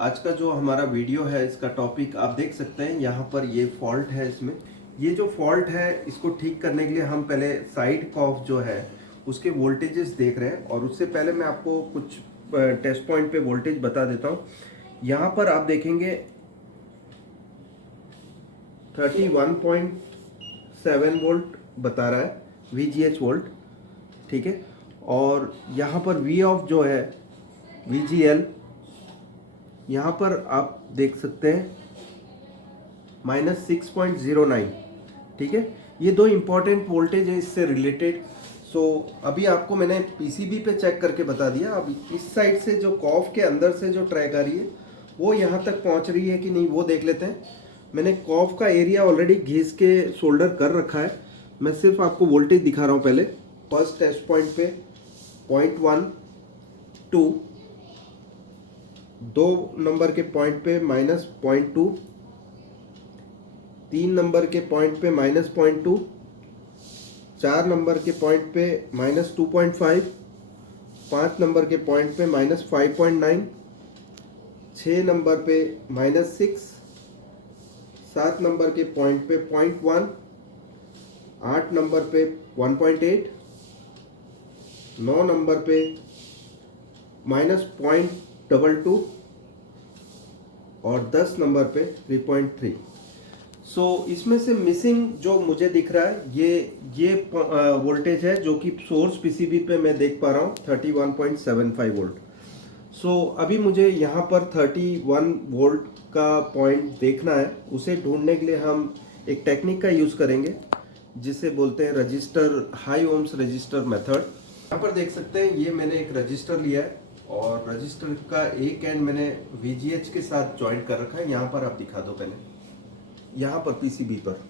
आज का जो हमारा वीडियो है इसका टॉपिक आप देख सकते हैं यहाँ पर ये फॉल्ट है। इसमें ये जो फॉल्ट है इसको ठीक करने के लिए हम पहले साइड कॉफ जो है उसके वोल्टेजेस देख रहे हैं, और उससे पहले मैं आपको कुछ टेस्ट पॉइंट पे वोल्टेज बता देता हूँ। यहाँ पर आप देखेंगे 31.7 वोल्ट बता रहा है, VGH वोल्ट, ठीक है। और यहाँ पर V ऑफ जो है VGL, यहाँ पर आप देख सकते हैं -6.09, ठीक है। ये दो इम्पॉर्टेंट वोल्टेज है इससे रिलेटेड। सो अभी आपको मैंने पीसीबी पे चेक करके बता दिया। अब इस साइड से जो कॉफ के अंदर से जो ट्रैक आ रही है वो यहाँ तक पहुँच रही है कि नहीं वो देख लेते हैं। मैंने कॉफ का एरिया ऑलरेडी घिस के सोल्डर कर रखा है। मैं सिर्फ आपको वोल्टेज दिखा रहा हूँ। पहले फर्स्ट टेस्ट पॉइंट पे 0.12, 2 नंबर के पॉइंट पे -0.2, 3 नंबर के पॉइंट पे -0.2, 4 नंबर के पॉइंट पे -2.5, 5 नंबर के पॉइंट पे -5.9, 6 नंबर पे -6, 7 नंबर के पॉइंट पे 0.1, 8 नंबर पे 1.8, 9 नंबर पे -0.22 और 10 नंबर पे 3.3। सो इसमें से मिसिंग जो मुझे दिख रहा है ये वोल्टेज है जो कि सोर्स पीसीबी पे मैं देख पा रहा हूँ 31.75 वोल्ट। सो अभी मुझे यहाँ पर 31 वोल्ट का पॉइंट देखना है। उसे ढूंढने के लिए हम एक टेक्निक का यूज़ करेंगे जिसे बोलते हैं register, high ohms register method. यहाँ पर देख सकते हैं ये मैंने एक रजिस्टर लिया है और रजिस्टर का एक एंड मैंने VGH के साथ ज्वाइंट कर रखा है। यहाँ पर आप दिखा दो पहले, यहाँ पर पीसीबी पर,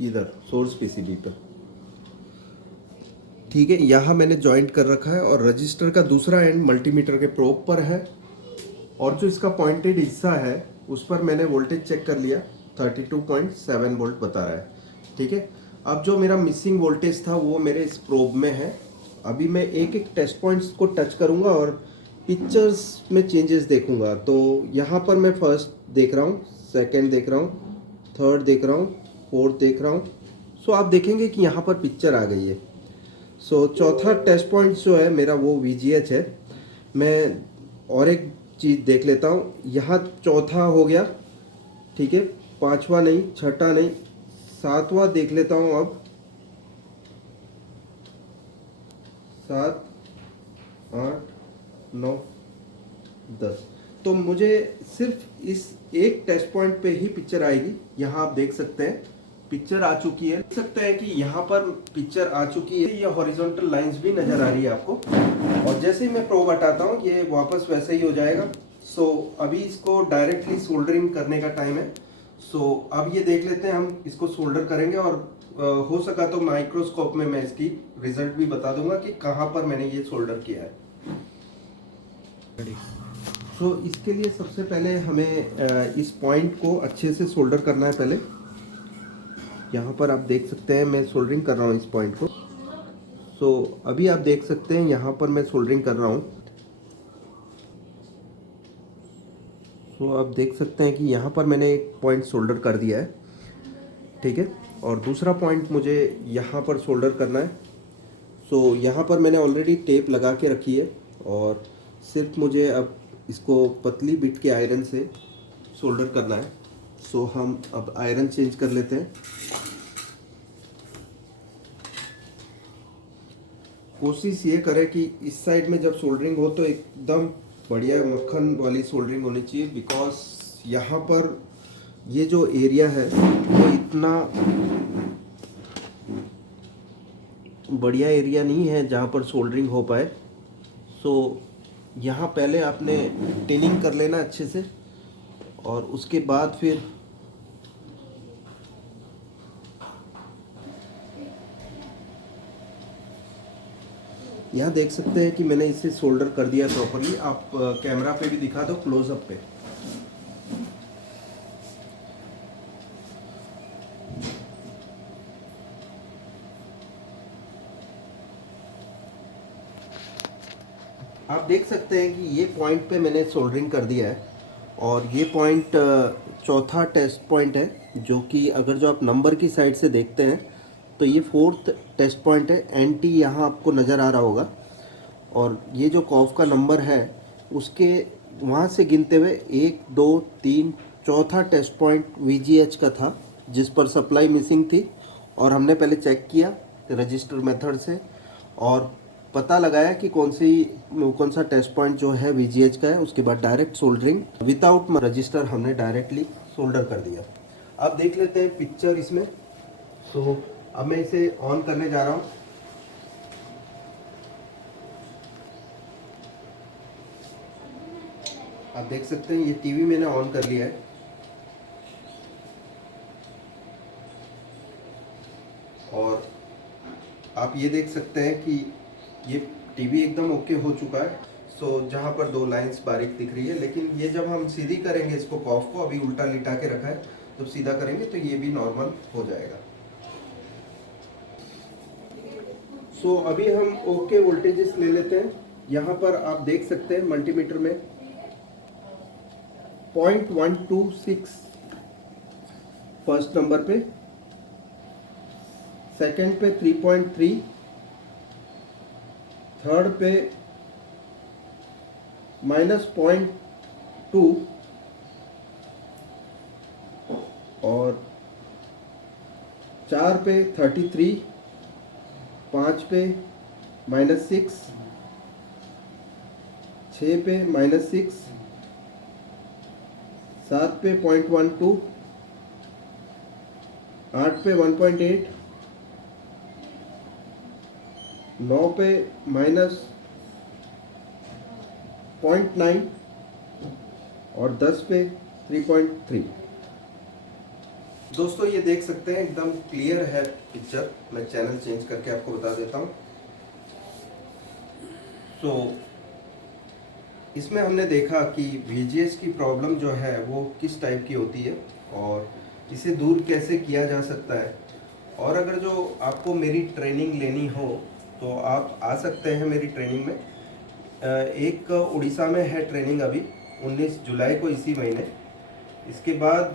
इधर सोर्स पीसीबी पर, ठीक है। यहाँ मैंने ज्वाइंट कर रखा है और रजिस्टर का दूसरा एंड मल्टीमीटर के प्रोब पर है, और जो इसका पॉइंटेड हिस्सा है उस पर मैंने वोल्टेज चेक कर लिया, 32.7 वोल्ट बता रहा है, ठीक है। अब जो मेरा मिसिंग वोल्टेज था वो मेरे इस प्रोब में है। अभी मैं एक एक टेस्ट पॉइंट्स को टच करूँगा और पिक्चर्स में चेंजेस देखूंगा। तो यहाँ पर मैं फर्स्ट देख रहा हूँ, सेकेंड देख रहा हूँ, थर्ड देख रहा हूँ, फोर्थ देख रहा हूँ। सो आप देखेंगे कि यहाँ पर पिक्चर आ गई है। सो चौथा टेस्ट पॉइंट जो है मेरा वो VGH है। मैं और एक चीज़ देख लेता हूँ, यहाँ चौथा हो गया, ठीक है। पांचवा नहीं, छठा नहीं, सातवां देख लेता हूँ अब। 7, 8, 9, 10। तो मुझे सिर्फ इस एक टेस्ट पॉइंट पे ही पिक्चर आएगी। यहाँ आप देख सकते हैं पिक्चर आ चुकी है। देख सकते हैं कि यहाँ पर पिक्चर आ चुकी है। ये हॉरिजॉन्टल लाइंस भी नजर आ रही है आपको, और जैसे ही मैं प्रोब हटाता हूँ ये वापस वैसे ही हो जाएगा। सो अभी इसको डायरेक्टली सोल्डरिंग करने का टाइम है। सो अब ये देख लेते हैं, हम इसको सोल्डर करेंगे और हो सका तो माइक्रोस्कोप में मैं इसकी रिजल्ट भी बता दूंगा कि कहाँ पर मैंने ये सोल्डर किया है। तो इसके लिए सबसे पहले हमें इस पॉइंट को अच्छे से सोल्डर करना है। पहले यहाँ पर आप देख सकते हैं मैं सोल्डरिंग कर रहा हूँ इस पॉइंट को। सो अभी आप देख सकते हैं यहाँ पर मैं सोल्डरिंग कर रहा हूँ। सो आप देख सकते हैं कि यहाँ पर मैंने एक पॉइंट सोल्डर कर दिया है, ठीक है। और दूसरा पॉइंट मुझे यहाँ पर सोल्डर करना है। सो यहाँ पर मैंने ऑलरेडी टेप लगा के रखी है और सिर्फ मुझे अब इसको पतली बिट के आयरन से सोल्डर करना है। सो हम अब आयरन चेंज कर लेते हैं। कोशिश ये करें कि इस साइड में जब सोल्डरिंग हो तो एकदम बढ़िया मक्खन वाली सोल्डरिंग होनी चाहिए, बिकॉज यहाँ पर ये जो एरिया है वो इतना बढ़िया एरिया नहीं है जहाँ पर सोल्डरिंग हो पाए। सो यहाँ पहले आपने टिनिंग कर लेना अच्छे से, और उसके बाद फिर यहाँ देख सकते हैं कि मैंने इसे सोल्डर कर दिया प्रॉपरली। आप कैमरा पे भी दिखा दो क्लोजअप पे। आप देख सकते हैं कि ये पॉइंट पे मैंने सोल्डरिंग कर दिया है, और ये पॉइंट चौथा टेस्ट पॉइंट है, जो कि अगर जो आप नंबर की साइड से देखते हैं तो ये फोर्थ टेस्ट पॉइंट है। NT यहाँ आपको नज़र आ रहा होगा, और ये जो कॉफ का नंबर है उसके वहाँ से गिनते हुए 1 2 3 चौथा टेस्ट पॉइंट VGH का था, जिस पर सप्लाई मिसिंग थी। और हमने पहले चेक किया रजिस्टर मेथड से और पता लगाया कि कौन सा टेस्ट पॉइंट जो है VGH का है। उसके बाद डायरेक्ट सोल्डरिंग विदाउट रजिस्टर हमने डायरेक्टली सोल्डर कर दिया। अब देख लेते हैं पिक्चर इसमें। तो अब मैं इसे ऑन करने जा रहा हूँ। आप देख सकते हैं ये टीवी मैंने ऑन कर लिया है, और आप ये देख सकते हैं कि ये टीवी एकदम ओके हो चुका है। सो जहाँ पर 2 लाइंस बारीक दिख रही है, लेकिन ये जब हम सीधी करेंगे इसको, कॉफ को अभी उल्टा लिटा के रखा है, जब सीधा करेंगे तो ये भी नॉर्मल हो जाएगा। सो अभी हम ओके वोल्टेजेस ले लेते हैं। यहाँ पर आप देख सकते हैं मल्टीमीटर में 0.126 फर्स्ट नंबर पे, सेकंड पे 3.3, थर्ड पे -0.2 और 4 पे 33, 5 पे -6, 6 पे -6, 7 पे 0.12, 8 पे 1.8, 9 पे -0.9 और 10 पे 3.3। दोस्तों ये देख सकते हैं एकदम क्लियर है पिक्चर। मैं चैनल चेंज करके आपको बता देता हूँ। तो इसमें हमने देखा कि VGH की प्रॉब्लम जो है वो किस टाइप की होती है और इसे दूर कैसे किया जा सकता है। और अगर जो आपको मेरी ट्रेनिंग लेनी हो तो आप आ सकते हैं मेरी ट्रेनिंग में। एक उड़ीसा में है ट्रेनिंग अभी 19 जुलाई को, इसी महीने। इसके बाद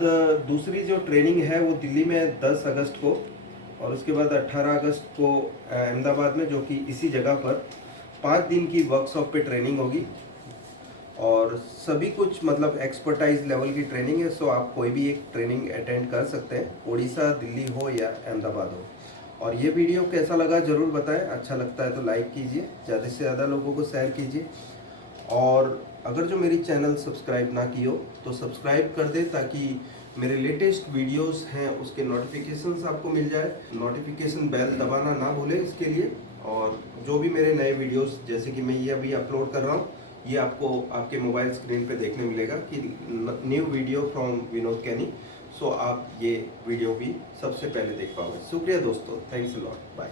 दूसरी जो ट्रेनिंग है वो दिल्ली में 10 अगस्त को, और उसके बाद 18 अगस्त को अहमदाबाद में, जो कि इसी जगह पर 5 दिन की वर्कशॉप पे ट्रेनिंग होगी। और सभी कुछ मतलब एक्सपर्टाइज लेवल की ट्रेनिंग है। सो आप कोई भी एक ट्रेनिंग अटेंड कर सकते हैं, उड़ीसा, दिल्ली हो या अहमदाबाद हो। और ये वीडियो कैसा लगा ज़रूर बताएं। अच्छा लगता है तो लाइक कीजिए, ज़्यादा से ज़्यादा लोगों को शेयर कीजिए। और अगर जो मेरी चैनल सब्सक्राइब ना की हो तो सब्सक्राइब कर दे, ताकि मेरे लेटेस्ट वीडियोस हैं उसके नोटिफिकेशंस आपको मिल जाए। नोटिफिकेशन बेल दबाना ना भूलें इसके लिए। और जो भी मेरे नए वीडियोस, जैसे कि मैं ये अभी अपलोड कर रहा हूँ, ये आपको आपके मोबाइल स्क्रीन पे देखने मिलेगा कि न्यू वीडियो फ्रॉम विनोद कैनी। सो आप ये वीडियो भी सबसे पहले देख पाओगे। शुक्रिया दोस्तों, थैंक्स अ लॉट, बाय।